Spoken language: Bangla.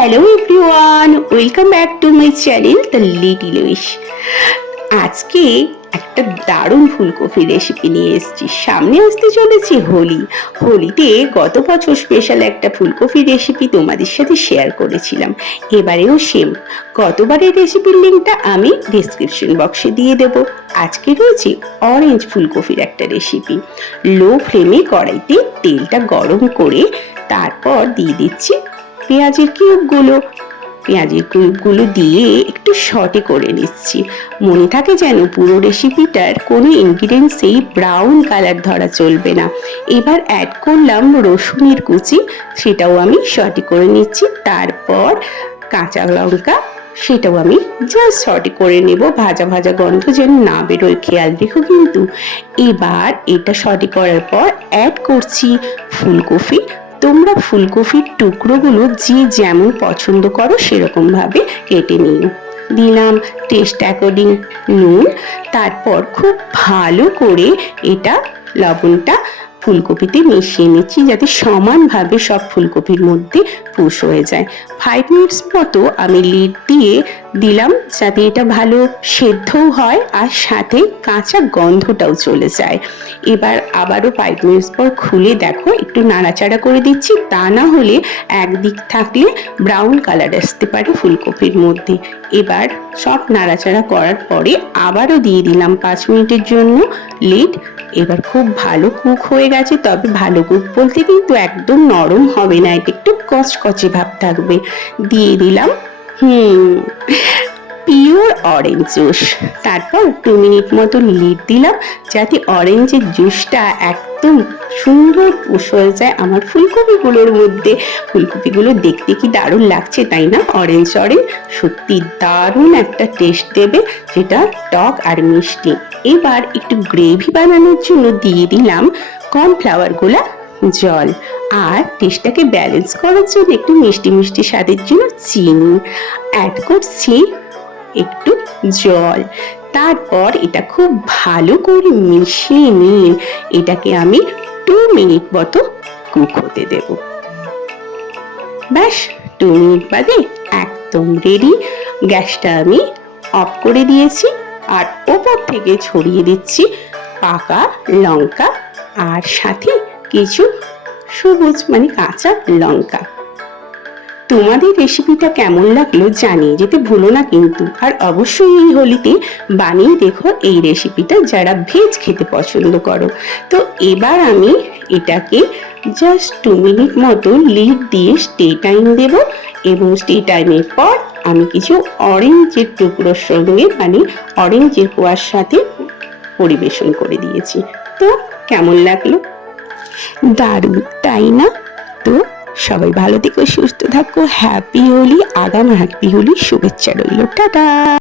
Hello everyone welcome back to my channel the little wish আজকে একটা দারুণ ফুলকপি রেসিপি নিয়ে এসেছি। সামনে আসতে চলেছে হোলি। হোলিতে গত বছর স্পেশাল একটা ফুলকপি রেসিপি তোমাদের সাথে শেয়ার করেছিলাম। এবারেও সেম গতবারের রেসিপির লিঙ্কটা আমি ডিসক্রিপশন বক্সে দিয়ে দেব। আজকে রয়েছে অরেঞ্জ ফুলকপির একটা রেসিপি লো ফ্লেমে কড়াইতে তেলটা গরম করে তারপর দিয়ে দিচ্ছি পেঁয়াজের কিউবগুলো পেঁয়াজের কিউবগুলো দিয়ে একটু শর্টে করে নিচ্ছি। মনে থাকে যেন পুরো রেসিপিটার কোনো ইনগ্রিডিয়েন্টসেই ব্রাউন কালার ধরা চলবে না। এবার অ্যাড করলাম রসুনের কুচি, সেটাও আমি শর্টে করে নিচ্ছি। তারপর কাঁচা লঙ্কা, সেটাও আমি জাস্ট শর্টে করে নেব। ভাজা ভাজা গন্ধ যেন না বেরোয়, খেয়াল রেখো কিন্তু। এবার এটা শর্টে করার পর অ্যাড করছি ফুলকপি তোমরা ফুলকপির টুকরোগুলো যে যেমন পছন্দ করো সেরকম ভাবে কেটে নিও। দিলাম টেস্ট অ্যাকর্ডিং নুন, তারপর খুব ভালো করে এটা লবণটা ফুলকপিতে মিশিয়ে নিচ্ছি যাতে সমানভাবে সব ফুলকপির মধ্যে পুষ হয়ে যায়। ফাইভ মিনিটস মতো আমি লিড দিয়ে দিলাম যাতে এটা ভালো সেদ্ধও হয় আর সাথে কাঁচা গন্ধটাও চলে যায়। এবার আবারও ফাইভ মিনিটস পর খুলে দেখো, একটু নাড়াচাড়া করে দিচ্ছি, তা না হলে একদিক থাকলে ব্রাউন কালার আসতে পারে ফুলকপির মধ্যে। এবার সব নাড়াচাড়া করার পরে আবারও দিয়ে দিলাম পাঁচ মিনিটের জন্য লিড এবার খুব ভালো কুক হয়ে গেছে, তবে ভালো কুক বলতে কিন্তু একদম নরম হবে না, এটা একটু কচকচে ভাব থাকবে। দিয়ে দিলাম হুম। পিওর অরেঞ্জ জুস তারপর দু মিনিট মতো লিড দিলাম, যাতে অরেঞ্জের জুসটা একদম সুন্দর হয়ে যায় আমার ফুলকপিগুলোর মধ্যে। ফুলকপিগুলো দেখতে কি দারুণ লাগছে, তাই না? অরেঞ্জ অরেঞ্জ সত্যি দারুণ একটা টেস্ট দেবে, যেটা টক আর মিষ্টি। এবার একটু গ্রেভি বানানোর জন্য দিয়ে দিলাম কর্নফ্লাওয়ারগুলা জল। আর টেস্টটাকে ব্যালেন্স করার জন্য একটু মিষ্টি মিষ্টি স্বাদের জন্য চিনি অ্যাড করছি একটু জল। তারপর এটা খুব ভালো করে মিশিয়ে নিয়ে এটাকে আমি টু মিনিট মতো কুক হতে দেব। ব্যাস টু মিনিট বাদে একদম রেডি গ্যাসটা আমি অফ করে দিয়েছি আর ওপর থেকে ছড়িয়ে দিচ্ছি পাকা লঙ্কা আর সাথে কিছু সবুজ মানে কাঁচা লঙ্কা। তোমাদের রেসিপিটা কেমন লাগল জানিয়ে যেতে ভুলো না কিন্তু। আর অবশ্যই এই হোলিতে বানিয়ে দেখো এই রেসিপিটা যারা ভেজ খেতে পছন্দ করো। তো এবার আমি এটাকে জাস্ট টু মিনিট মতো লিড দিয়ে স্টে টাইম দেব এবং স্টে টাইমের পর আমি কিছু অরেঞ্জের টুকরোর সঙ্গে মানে অরেঞ্জের কোয়ার সাথে পরিবেশন করে দিয়েছি। তো কেমন লাগল? দারুণ, তাই না? তো সবাই ভালো থেকো, সুস্থ থাকো হ্যাপি হোলি, আগাম হ্যাপি হোলি, শুভেচ্ছা রইল, টাটা!